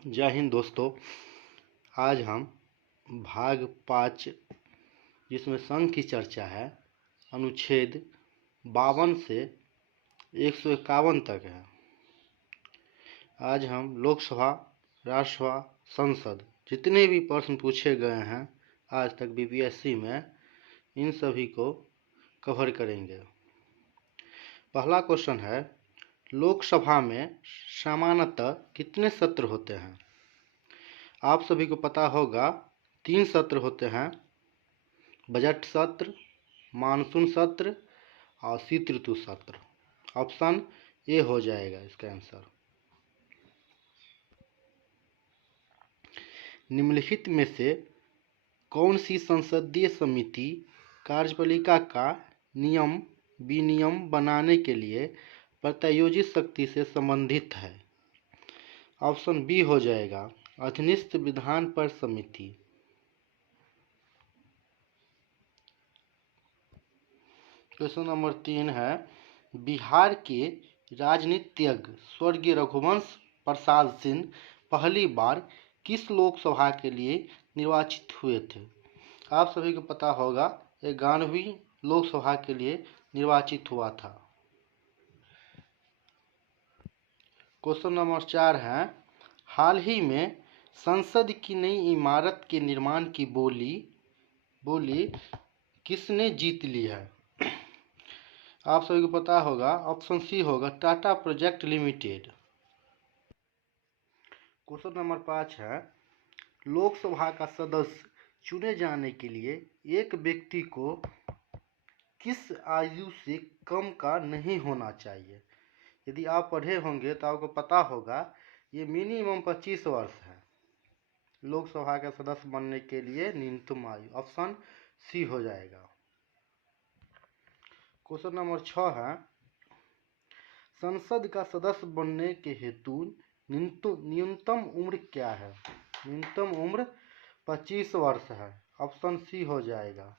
जय हिंद दोस्तों। आज हम भाग 5 जिसमें संघ की चर्चा है, अनुच्छेद 52 से 151 तक है। आज हम लोकसभा, राज्यसभा, संसद जितने भी प्रश्न पूछे गए हैं आज तक बीपीएससी में, इन सभी को कवर करेंगे। पहला क्वेश्चन है, लोकसभा में सामान्यतः कितने सत्र होते हैं? आप सभी को पता होगा 3 सत्र होते हैं, बजट सत्र, मानसून सत्र और शीत ऋतु सत्र। ऑप्शन ए हो जाएगा इसका आंसर। निम्नलिखित में से कौन सी संसदीय समिति कार्यपालिका का नियम विनियम बनाने के लिए प्रत्यायोजित शक्ति से संबंधित है? ऑप्शन बी हो जाएगा, अधीनस्थ विधान पर समिति। क्वेश्चन नंबर 3 है, बिहार के राजनीतिज्ञ स्वर्गीय रघुवंश प्रसाद सिंह पहली बार किस लोकसभा के लिए निर्वाचित हुए थे? आप सभी को पता होगा 11वीं लोकसभा के लिए निर्वाचित हुआ था। क्वेश्चन नंबर 4 है, हाल ही में संसद की नई इमारत के निर्माण की बोली किसने जीत ली है? आप सभी को पता होगा, ऑप्शन सी होगा, Tata project limited. Question number 5 है, लोकसभा का सदस्य चुने जाने के लिए एक व्यक्ति को किस आयु से कम का नहीं होना चाहिए? यदि आप पढ़े होंगे तो आपको पता होगा ये मिनिमम 25 वर्ष है लोकसभा का सदस्य बनने के लिए न्यूनतम आयु। ऑप्शन सी हो जाएगा। क्वेश्चन नंबर 6 है, संसद का सदस्य बनने के हेतु न्यूनतम उम्र क्या है? न्यूनतम उम्र 25 वर्ष है। ऑप्शन सी हो जाएगा।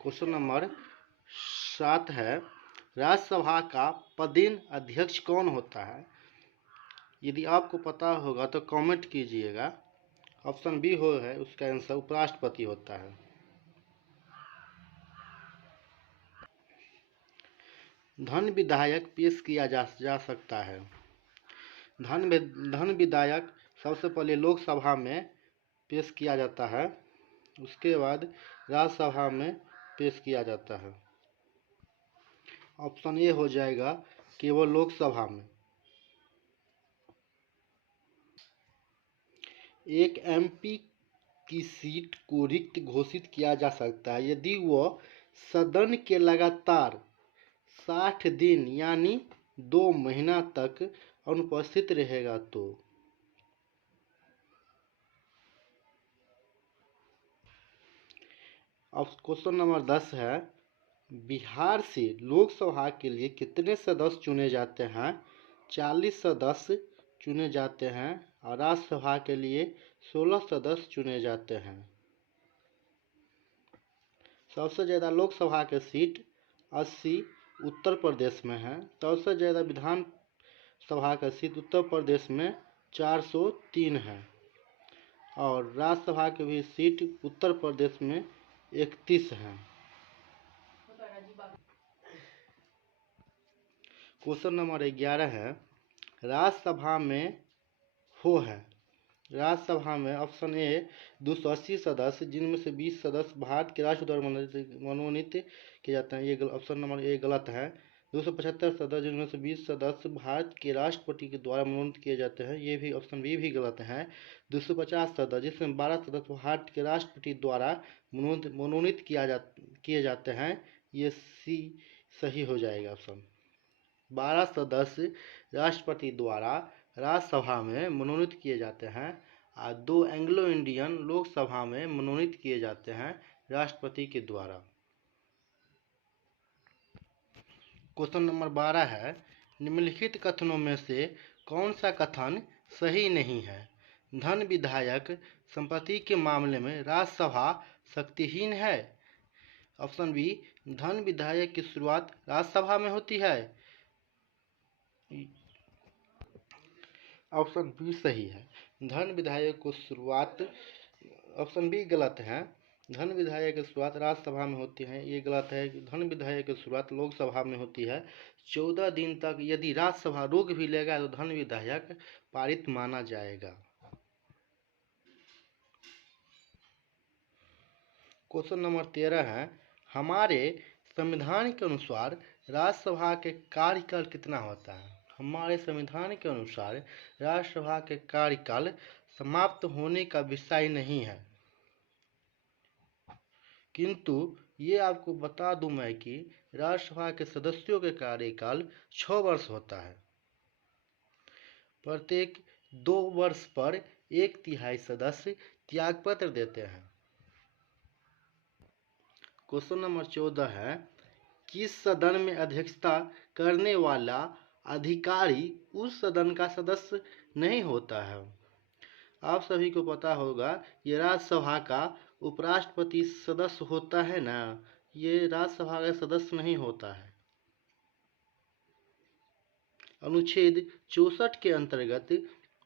क्वेश्चन नंबर 7 है, राज्यसभा का पदेन अध्यक्ष कौन होता है? यदि आपको पता होगा तो कमेंट कीजिएगा। ऑप्शन बी हो है उसका आंसर, उपराष्ट्रपति होता है। धन विधायक पेश किया जा सकता है। धन विधायक सबसे पहले लोकसभा में पेश किया जाता है, उसके बाद राज्यसभा में पेश किया जाता है। ऑप्शन ए हो जाएगा, केवल लोकसभा में। एक एमपी की सीट को रिक्त घोषित किया जा सकता है यदि वह सदन के लगातार 60 दिन यानी 2 महीना तक अनुपस्थित रहेगा तो। अब क्वेश्चन नंबर 10 है, बिहार से लोकसभा के लिए कितने सदस्य चुने जाते हैं? 40 सदस्य चुने जाते हैं और राज्यसभा के लिए 16 सदस्य चुने जाते हैं। सबसे ज़्यादा लोकसभा के सीट 80 उत्तर प्रदेश में है। सबसे ज़्यादा विधान सभा का सीट उत्तर प्रदेश में 403 है और राज्यसभा के भी सीट उत्तर प्रदेश में 31 है। क्वेश्चन नंबर 11 है, राज्यसभा में राज्यसभा में ऑप्शन ए 280 सदस्य जिनमें से 20 सदस्य भारत के राष्ट्रपति द्वारा मनोनीत किए जाते हैं। ये ऑप्शन नंबर ए गलत है। 275 सदस्य जिनमें से 20 सदस्य भारत के राष्ट्रपति के द्वारा मनोनीत किए जाते हैं, ये भी ऑप्शन बी भी गलत है। 250 सदस्य जिसमें 12 सदस्य भारत के राष्ट्रपति द्वारा मनोनीत किए जाते हैं, ये सी सही हो जाएगा ऑप्शन। 12 सदस्य राष्ट्रपति द्वारा राज्यसभा में मनोनीत किए जाते हैं और 2 एंग्लो इंडियन लोकसभा में मनोनीत किए जाते हैं राष्ट्रपति के द्वारा। क्वेश्चन नंबर 12 है, निम्नलिखित कथनों में से कौन सा कथन सही नहीं है? धन विधायक संपत्ति के मामले में राज्यसभा शक्तिहीन है। ऑप्शन बी, धन विधायक की शुरुआत राज्यसभा में होती है। ऑप्शन बी सही है। धन विधायक को शुरुआत, ऑप्शन बी गलत है। धन विधायक की शुरुआत राज्यसभा में होती है, ये गलत है। धन विधायक की शुरुआत लोकसभा में होती है। 14 दिन तक यदि राज्यसभा रोक भी लेगा तो धन विधायक पारित माना जाएगा। क्वेश्चन नंबर 13 है, हमारे संविधान के अनुसार राज्यसभा के कार्यकाल कितना होता है? हमारे संविधान के अनुसार राज्यसभा के कार्यकाल समाप्त होने का विषय नहीं है, किंतु ये आपको बता दूं मैं कि राज्यसभा के सदस्यों के कार्यकाल 6 वर्ष होता है। प्रत्येक 2 वर्ष पर 1/3 सदस्य त्यागपत्र देते हैं। क्वेश्चन नंबर 14 है, किस सदन में अध्यक्षता करने वाला अधिकारी उस सदन का सदस्य नहीं होता है? आप सभी को पता होगा ये राज्यसभा का उपराष्ट्रपति सदस्य होता है ना, ये राज्यसभा का सदस्य नहीं होता है। अनुच्छेद 64 के अंतर्गत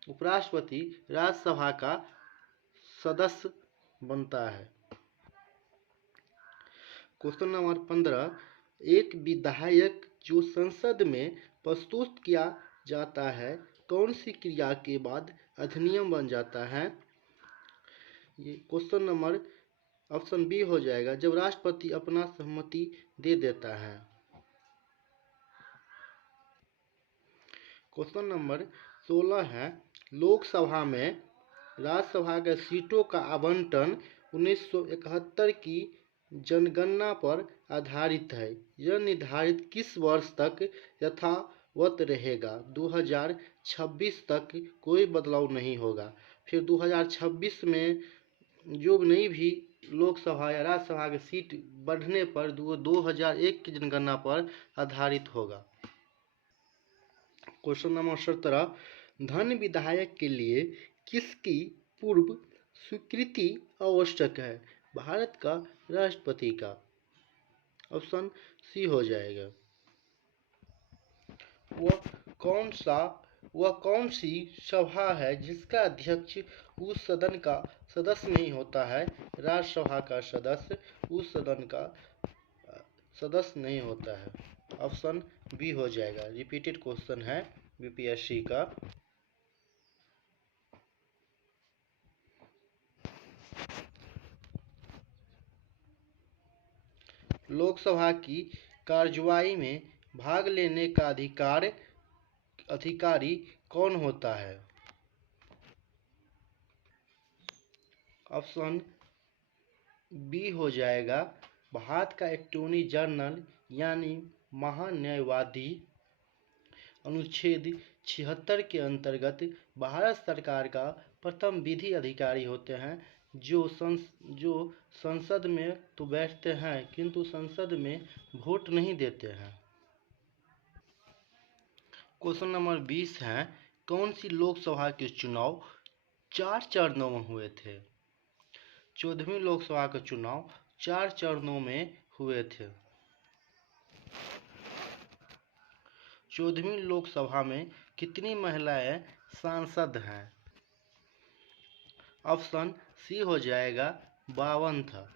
उपराष्ट्रपति राज्यसभा का सदस्य बनता है। क्वेश्चन नंबर 15, एक विधायक जो संसद में प्रस्तुत किया जाता है कौन सी क्रिया के बाद अधिनियम बन जाता है? ये क्वेश्चन नंबर ऑप्शन बी हो जाएगा, जब राष्ट्रपति अपना सहमति दे देता है। क्वेश्चन नंबर 16 है, लोकसभा में राज्यसभा के सीटों का आवंटन 1971 की जनगणना पर आधारित है। यह निर्धारित किस वर्ष तक यथावत रहेगा? 2026 तक कोई बदलाव नहीं होगा। फिर 2026 में जो नई भी लोकसभा या राज्यसभा की सीट बढ़ने पर 2001 की जनगणना पर आधारित होगा। क्वेश्चन नंबर 17, धन विधायक के लिए किसकी पूर्व स्वीकृति आवश्यक है? भारत का राष्ट्रपति का। ऑप्शन सी हो जाएगा। वह कौन सी सभा है जिसका अध्यक्ष उस सदन का सदस्य नहीं होता है? राज्यसभा का सदस्य उस सदन का सदस्य नहीं होता है। ऑप्शन बी हो जाएगा। रिपीटेड क्वेश्चन है बीपीएससी का। लोकसभा की कार्यवाही में भाग लेने का अधिकारी कौन होता है? ऑप्शन बी हो जाएगा, भारत का अटॉर्नी जनरल यानी महान्यायवादी। अनुच्छेद 76 के अंतर्गत भारत सरकार का प्रथम विधि अधिकारी होते हैं, जो संसद में तो बैठते हैं किंतु संसद में वोट नहीं देते हैं। क्वेश्चन नंबर 20 है, कौन सी लोकसभा के चुनाव 4 चरणों में हुए थे? 14वीं लोकसभा के चुनाव 4 चरणों में हुए थे। 14वीं लोकसभा में कितनी महिलाएं सांसद हैं? ऑप्शन सी हो जाएगा, 52 था।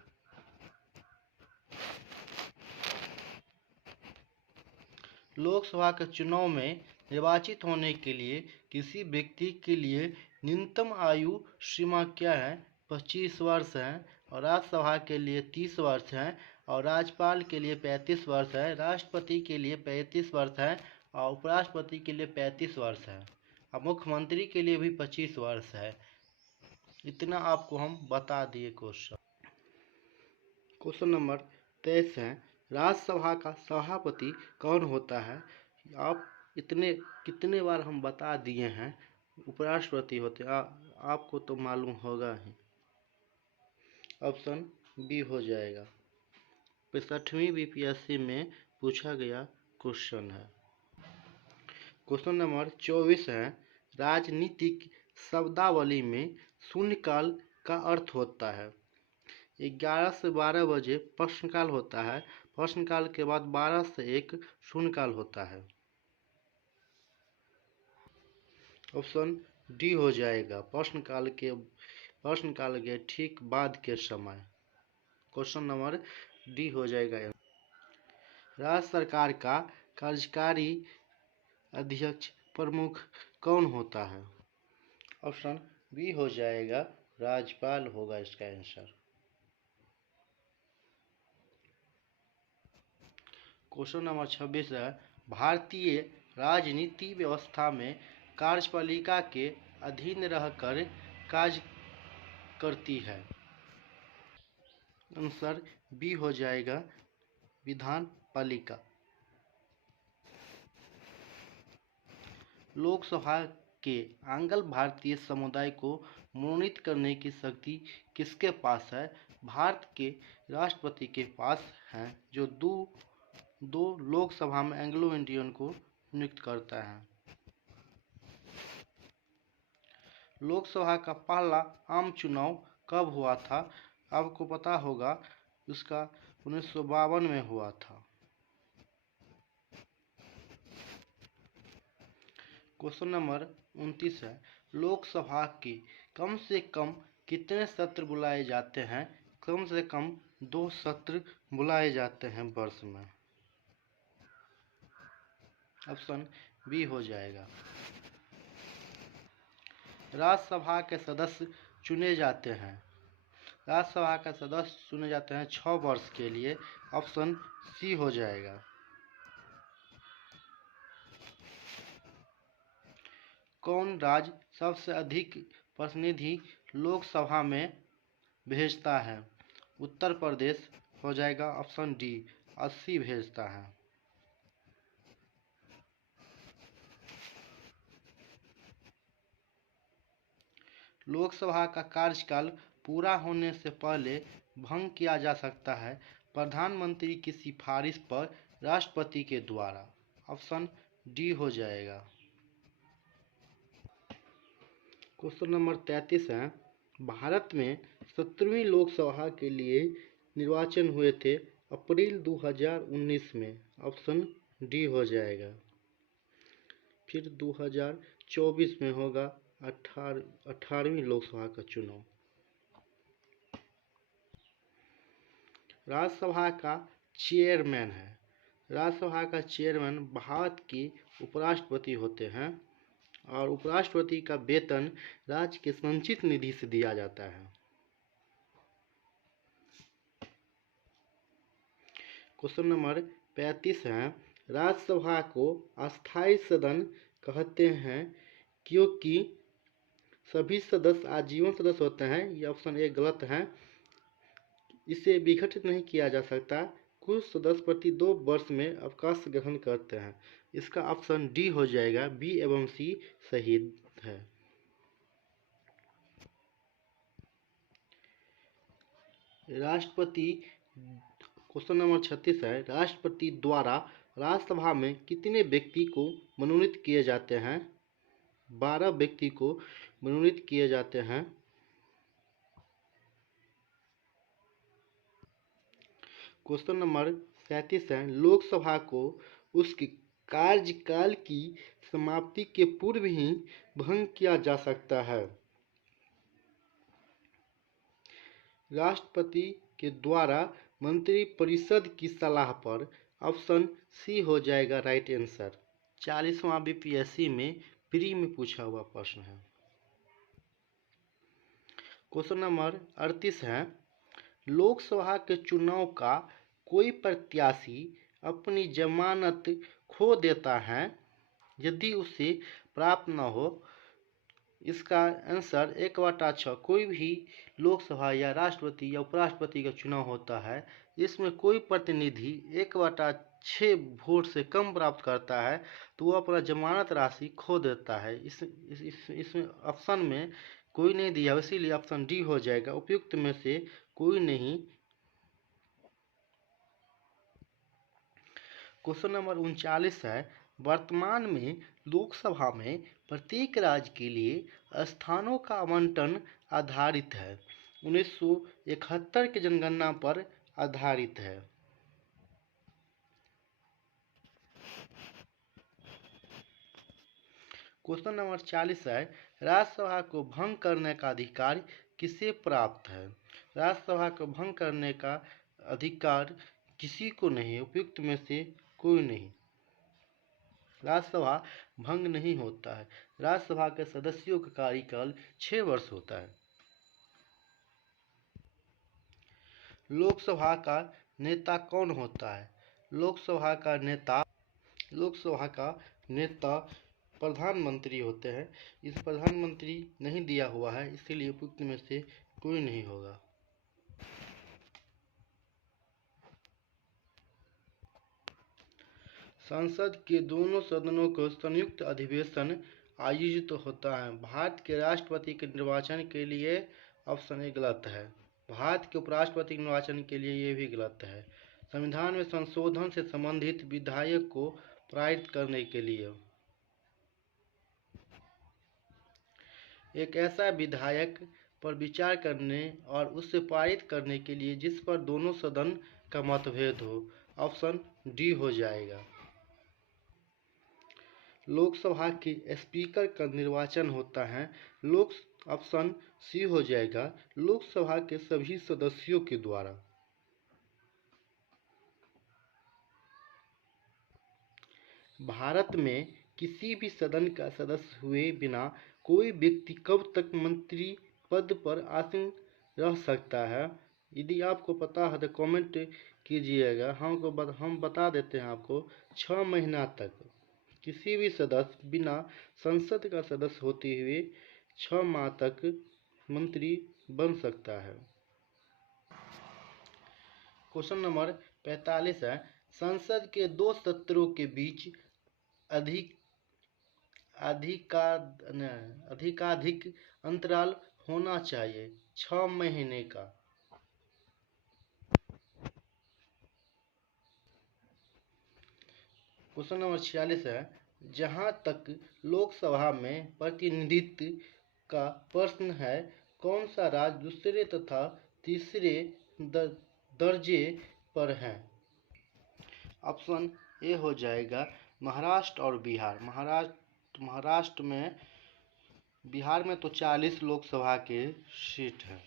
लोकसभा के चुनाव में निर्वाचित होने के लिए किसी व्यक्ति के लिए न्यूनतम आयु सीमा क्या है? 25 वर्ष है। और राज्यसभा के लिए 30 वर्ष है। और राज्यपाल के लिए 35 वर्ष है। राष्ट्रपति के लिए 35 वर्ष है। और उपराष्ट्रपति के लिए 35 वर्ष है। और मुख्यमंत्री के लिए भी 25 वर्ष है। इतना आपको हम बता दिए क्वेश्चन। क्वेश्चन नंबर 23 है, राज्यसभा का सभापति कौन होता है? आप कितने बार हम बता दिए हैं, उपराष्ट्रपति होते हैं, आपको तो मालूम होगा ही। ऑप्शन बी हो जाएगा। 65वीं बीपीएससी में पूछा गया क्वेश्चन है। क्वेश्चन नंबर 24 है, राजनीतिक शब्दावली में शून्यकाल का अर्थ होता है। 11 से 12 बजे प्रश्नकाल होता है। प्रश्नकाल के बाद 12 से 1 शून्यकाल होता है। ऑप्शन डी हो जाएगा, प्रश्नकाल के ठीक बाद के समय। क्वेश्चन नंबर डी हो जाएगा। राज्य सरकार का कार्यकारी अध्यक्ष प्रमुख कौन होता है? ऑप्शन बी हो जाएगा, राज्यपाल होगा इसका आंसर। क्वेश्चन नंबर 26 है, भारतीय राजनीति व्यवस्था में कार्यपालिका के अधीन रहकर कार्य करती है। आंसर बी हो जाएगा, विधान पालिका। लोकसभा के आंग्ल भारतीय समुदाय को मनोनीत करने की शक्ति किसके पास है? भारत के राष्ट्रपति के पास है, जो दो लोकसभा में एंग्लो इंडियन को नियुक्त करता है। लोकसभा का पहला आम चुनाव कब हुआ था? आपको पता होगा, इसका 1952 में हुआ था। क्वेश्चन नंबर 29 है, लोकसभा के कम से कम कितने सत्र बुलाए जाते हैं? कम से कम 2 सत्र बुलाए जाते हैं वर्ष में। ऑप्शन बी हो जाएगा। राज्यसभा के सदस्य चुने जाते हैं। राज्यसभा के सदस्य चुने जाते हैं 6 वर्ष के लिए। ऑप्शन सी हो जाएगा। कौन राज्य सबसे अधिक प्रतिनिधि लोकसभा में भेजता है? उत्तर प्रदेश हो जाएगा। ऑप्शन डी 80 भेजता है। लोकसभा का कार्यकाल पूरा होने से पहले भंग किया जा सकता है प्रधानमंत्री की सिफारिश पर राष्ट्रपति के द्वारा। ऑप्शन डी हो जाएगा। क्वेश्चन नंबर 33 है, भारत में 17वीं लोकसभा के लिए निर्वाचन हुए थे अप्रैल 2019 में। ऑप्शन डी हो जाएगा। फिर 2024 में होगा 18वीं लोकसभा का चुनाव। राज्यसभा का चेयरमैन है। राज्यसभा का चेयरमैन भारत के उपराष्ट्रपति होते हैं और उपराष्ट्रपति का वेतन राज्य के संचित निधि से दिया जाता है। क्वेश्चन नंबर 35 है, राज्यसभा को अस्थायी सदन कहते हैं क्योंकि सभी सदस्य आजीवन सदस्य होते हैं। यह ऑप्शन ए गलत है। इसे विघटित नहीं किया जा सकता। कुछ सदस्य प्रति 2 वर्ष में अवकाश ग्रहण करते हैं। इसका ऑप्शन डी हो जाएगा। बी एवं सी सही है। राष्ट्रपति क्वेश्चन नंबर 36 है, राष्ट्रपति द्वारा राज्यसभा में कितने व्यक्ति को मनोनीत किए जाते हैं? 12 व्यक्ति को मनोनीत किए जाते हैं। क्वेश्चन नंबर 37 है, लोकसभा को उसके कार्यकाल की समाप्ति के पूर्व ही भंग किया जा सकता है। राष्ट्रपति के द्वारा मंत्रिपरिषद की सलाह पर। ऑप्शन सी हो जाएगा राइट आंसर। 40वां बीपीएससी में प्री में पूछा हुआ प्रश्न है। क्वेश्चन नंबर 38 है, लोकसभा के चुनाव का कोई प्रत्याशी अपनी जमानत खो देता है यदि उसे प्राप्त न हो। इसका आंसर 1/6। कोई भी लोकसभा या राष्ट्रपति या उपराष्ट्रपति का चुनाव होता है, इसमें कोई प्रतिनिधि 1/6 वोट से कम प्राप्त करता है तो वो अपना जमानत राशि खो देता है। इसमें ऑप्शन में कोई नहीं दिया, इसीलिए ऑप्शन डी हो जाएगा। उपयुक्त में से कोई नहीं। क्वेश्चन नंबर 39 है, वर्तमान में लोकसभा में प्रत्येक राज्य के लिए स्थानों का आवंटन आधारित है। 1971 की जनगणना पर आधारित है। क्वेश्चन नंबर 40 है, राज्यसभा को भंग करने का अधिकार किसे प्राप्त है? राज्यसभा को भंग करने का अधिकार किसी को नहीं, उपयुक्त में से कोई नहीं। राज्यसभा भंग नहीं होता है। राज्यसभा के सदस्यों का कार्यकाल 6 वर्ष होता है। लोकसभा का नेता कौन होता है? लोकसभा का नेता प्रधानमंत्री होते हैं। इस प्रधानमंत्री नहीं दिया हुआ है, इसीलिए उपयुक्त में से कोई नहीं होगा। संसद के दोनों सदनों को संयुक्त अधिवेशन आयोजित होता है। भारत के राष्ट्रपति के निर्वाचन के लिए ऑप्शन ए गलत है। भारत के उपराष्ट्रपति के निर्वाचन के लिए ये भी गलत है। संविधान में संशोधन से संबंधित विधेयक को पारित करने के लिए एक ऐसा विधेयक पर विचार करने और उसे पारित करने के लिए जिस पर दोनों सदन का मतभेद हो, ऑप्शन डी हो जाएगा। लोकसभा के स्पीकर का निर्वाचन होता है। ऑप्शन सी हो जाएगा, लोकसभा के सभी सदस्यों के द्वारा। भारत में किसी भी सदन का सदस्य हुए बिना कोई व्यक्ति कब तक मंत्री पद पर आसीन रह सकता है? यदि आपको पता है तो कमेंट कीजिएगा। हम बता देते हैं आपको, 6 महीना तक किसी भी सदस्य बिना संसद का सदस्य होते हुए 6 माह तक मंत्री बन सकता है। क्वेश्चन नंबर 45 है, संसद के 2 सत्रों के बीच अधिकाधिक अंतराल होना चाहिए 6 महीने का। क्वेश्चन नंबर 46 है, जहां तक लोकसभा में प्रतिनिधित्व का प्रश्न है, कौन सा राज्य दूसरे तथा तीसरे दर्जे पर है? ऑप्शन ए हो जाएगा, महाराष्ट्र और बिहार। महाराष्ट्र में, बिहार में तो 40 लोकसभा के सीट है।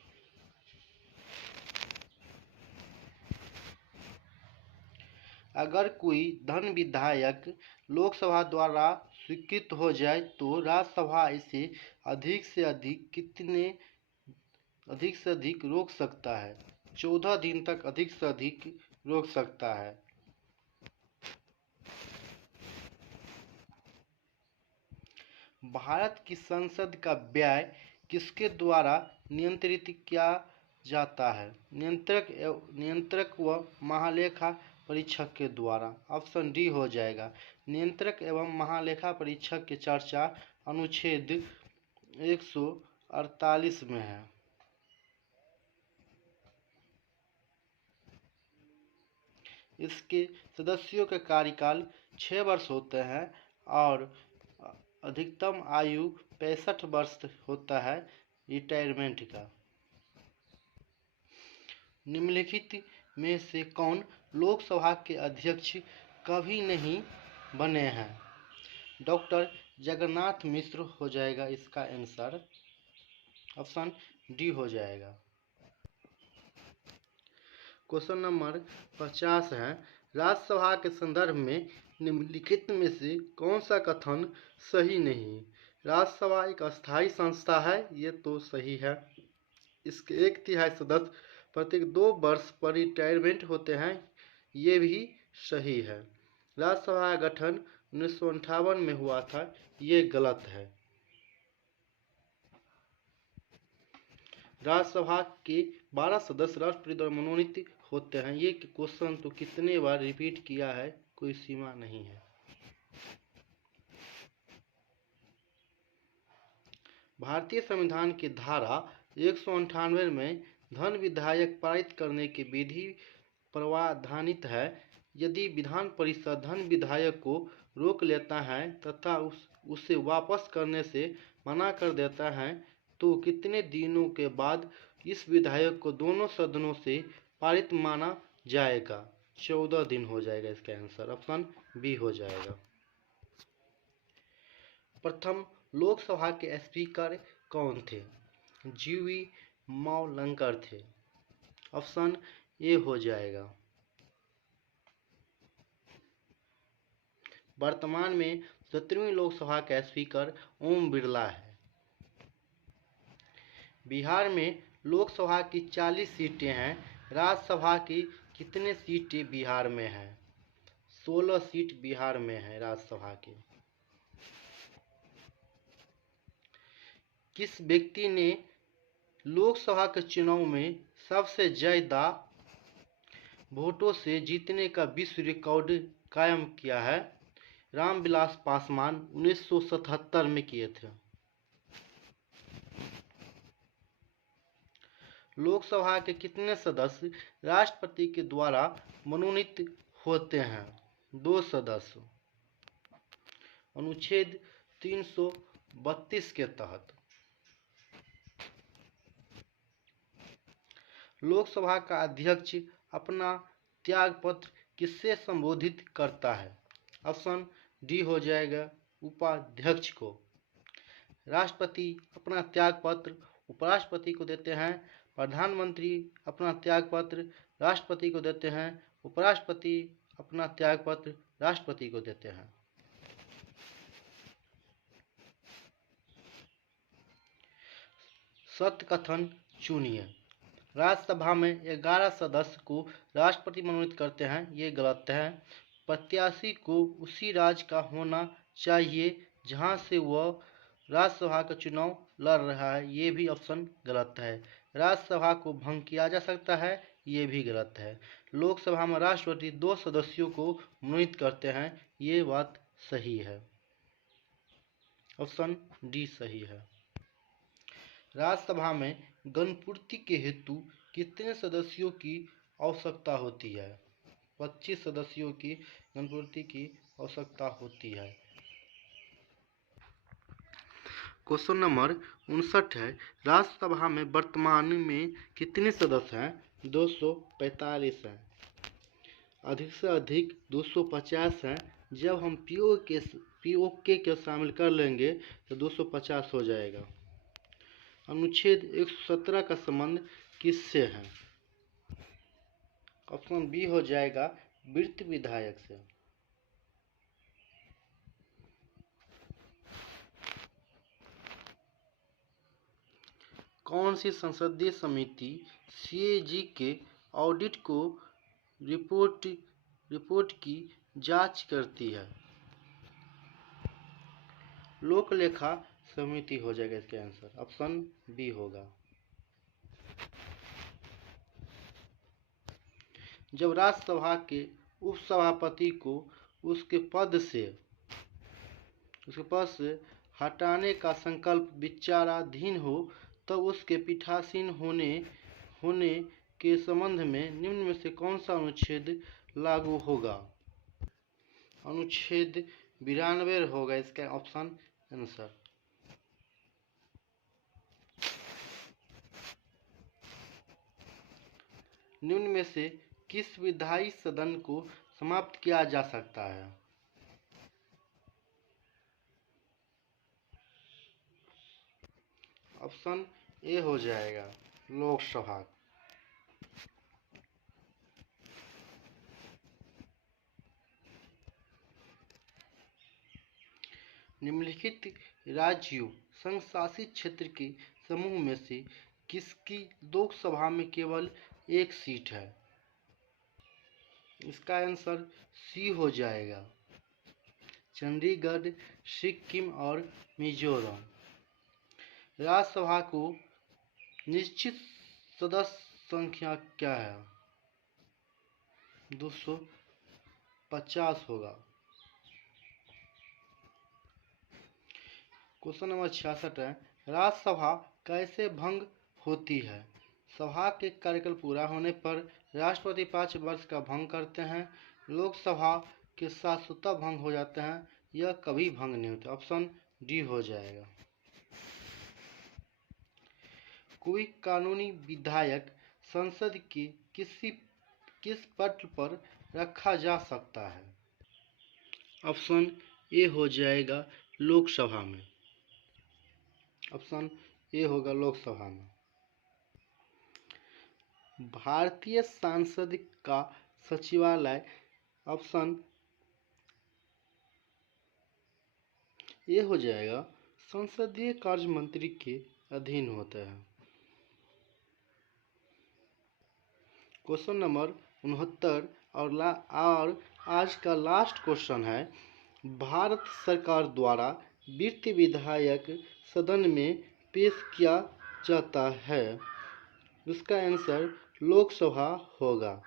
अगर कोई धन विधेयक लोकसभा द्वारा स्वीकृत हो जाए तो राज्यसभा इसे अधिक से अधिक रोक सकता है। 14 दिन तक अधिक से अधिक रोक सकता है। भारत की संसद का व्यय किसके द्वारा नियंत्रित किया जाता है? नियंत्रक व महालेखा परीक्षक के द्वारा। ऑप्शन डी हो जाएगा, नियंत्रक एवं महालेखा परीक्षक की चर्चा अनुच्छेद 148 में है। इसके सदस्यों का कार्यकाल 6 वर्ष होते हैं और अधिकतम आयु 65 वर्ष होता है रिटायरमेंट का। निम्नलिखित में से कौन लोकसभा के अध्यक्ष कभी नहीं बने हैं? डॉक्टर जगन्नाथ मिश्र हो जाएगा इसका आंसर। ऑप्शन डी हो जाएगा। क्वेश्चन नंबर 50 है, राज्यसभा के संदर्भ में निम्नलिखित में से कौन सा कथन सही नहीं? राज्यसभा एक अस्थायी संस्था है, ये तो सही है। इसके 1/3 सदस्य प्रत्येक 2 वर्ष पर रिटायरमेंट होते हैं, ये भी सही है। राज्यसभा का गठन 1958 में हुआ था, ये गलत है। राज्यसभा के 12 सदस्य राष्ट्रपति द्वारा मनोनीत होते हैं। ये क्वेश्चन तो कितने बार रिपीट किया है, कोई सीमा नहीं है। भारतीय संविधान की धारा 198 में धन विधेयक पारित करने की विधि प्रावधानित है। यदि विधान परिषद धन विधेयक को रोक लेता है तथा उसे वापस करने से मना कर देता है तो कितने दिनों के बाद इस विधेयक को दोनों सदनों से पारित माना जाएगा? 14 दिन हो जाएगा इसका आंसर। ऑप्शन बी हो जाएगा। प्रथम लोकसभा के स्पीकर कौन थे? जीवी मावलंकर थे। ऑप्शन ए हो जाएगा। वर्तमान में 17वीं लोकसभा के स्पीकर ओम बिरला है। बिहार में लोकसभा की 40 सीटें हैं। राज्यसभा की कितने सीटें बिहार में हैं? 16 सीट बिहार में है राज्यसभा की। किस व्यक्ति ने लोकसभा के चुनाव में सबसे ज्यादा वोटों से जीतने का विश्व रिकॉर्ड कायम किया है? रामविलास पासवान 1977 में किए थे। लोकसभा के कितने सदस्य राष्ट्रपति के द्वारा मनोनीत होते हैं? 2 सदस्य। अनुच्छेद 332 के तहत लोकसभा का अध्यक्ष अपना त्यागपत्र किससे संबोधित करता है? ऑप्शन डी हो जाएगा, उपाध्यक्ष को। राष्ट्रपति अपना त्यागपत्र उपराष्ट्रपति को देते हैं। प्रधानमंत्री अपना त्यागपत्र राष्ट्रपति को देते हैं। उपराष्ट्रपति अपना त्यागपत्र राष्ट्रपति को देते हैं। सत्य कथन चुनिए। राज्यसभा में 11 सदस्य को राष्ट्रपति मनोनीत करते हैं, ये गलत है। प्रत्याशी को उसी राज्य का होना चाहिए जहां से वह राज्यसभा का चुनाव लड़ रहा है, ये भी ऑप्शन गलत है। राज्यसभा को भंग किया जा सकता है, ये भी गलत है। लोकसभा में राष्ट्रपति 2 सदस्यों को मनोनीत करते हैं, ये बात सही है। ऑप्शन डी सही है। राज्यसभा में गणपूर्ति के हेतु कितने सदस्यों की आवश्यकता होती है? 25 सदस्यों की गणपूर्ति की आवश्यकता होती है। क्वेश्चन नंबर 59 है, राज्यसभा में वर्तमान में कितने सदस्य हैं? 245 हैं। अधिक से अधिक 250 हैं। जब हम पीओके के शामिल कर लेंगे तो 250 हो जाएगा। अनुच्छेद 117 का संबंध किससे है? ऑप्शन बी हो जाएगा, वृत्त विधायक से। कौन सी संसदीय समिति सीएजी के ऑडिट को रिपोर्ट की जांच करती है? लोक लेखा समिति हो जाएगा इसका आंसर। ऑप्शन बी होगा। जब राज्यसभा के उपसभापति को उसके पद से हटाने का संकल्प विचाराधीन हो तब उसके पीठासीन होने के संबंध में निम्न में से कौन सा अनुच्छेद लागू होगा? अनुच्छेद 92 होगा इसका ऑप्शन आंसर। निम्न में से किस विधायी सदन को समाप्त किया जा सकता है? ऑप्शन ए हो जाएगा, लोकसभा। निम्नलिखित राज्यों संघ शासित क्षेत्र के समूह में से किसकी लोकसभा में केवल 1 सीट है? इसका आंसर सी हो जाएगा, चंडीगढ़, सिक्किम और मिजोरम। राज्यसभा को निश्चित सदस्य संख्या क्या है? 250 होगा। क्वेश्चन नंबर 66 है, राज्यसभा कैसे भंग होती है? सभा के कार्यकाल पूरा होने पर राष्ट्रपति 5 वर्ष का भंग करते हैं। लोकसभा के शाश्वत भंग हो जाते हैं, यह कभी भंग नहीं होता। ऑप्शन डी हो जाएगा। कोई कानूनी विधायक संसद के किस पद पर रखा जा सकता है? ऑप्शन ए हो जाएगा, लोकसभा में। ऑप्शन ए होगा लोकसभा में। भारतीय संसद का सचिवालय ऑप्शन ए हो जाएगा संसदीय कार्य मंत्री के अधीन होता है। क्वेश्चन नंबर 69 और आज का लास्ट क्वेश्चन है, भारत सरकार द्वारा वित्त विधेयक सदन में पेश किया जाता है। इसका आंसर लोकसभा होगा।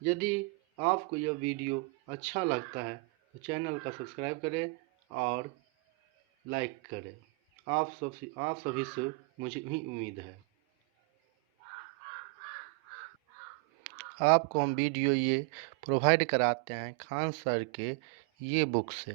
यदि आपको यह वीडियो अच्छा लगता है तो चैनल का सब्सक्राइब करें और लाइक करें। आप सभी से मुझे भी उम्मीद है। आपको हम वीडियो ये प्रोवाइड कराते हैं खान सर के ये बुक से।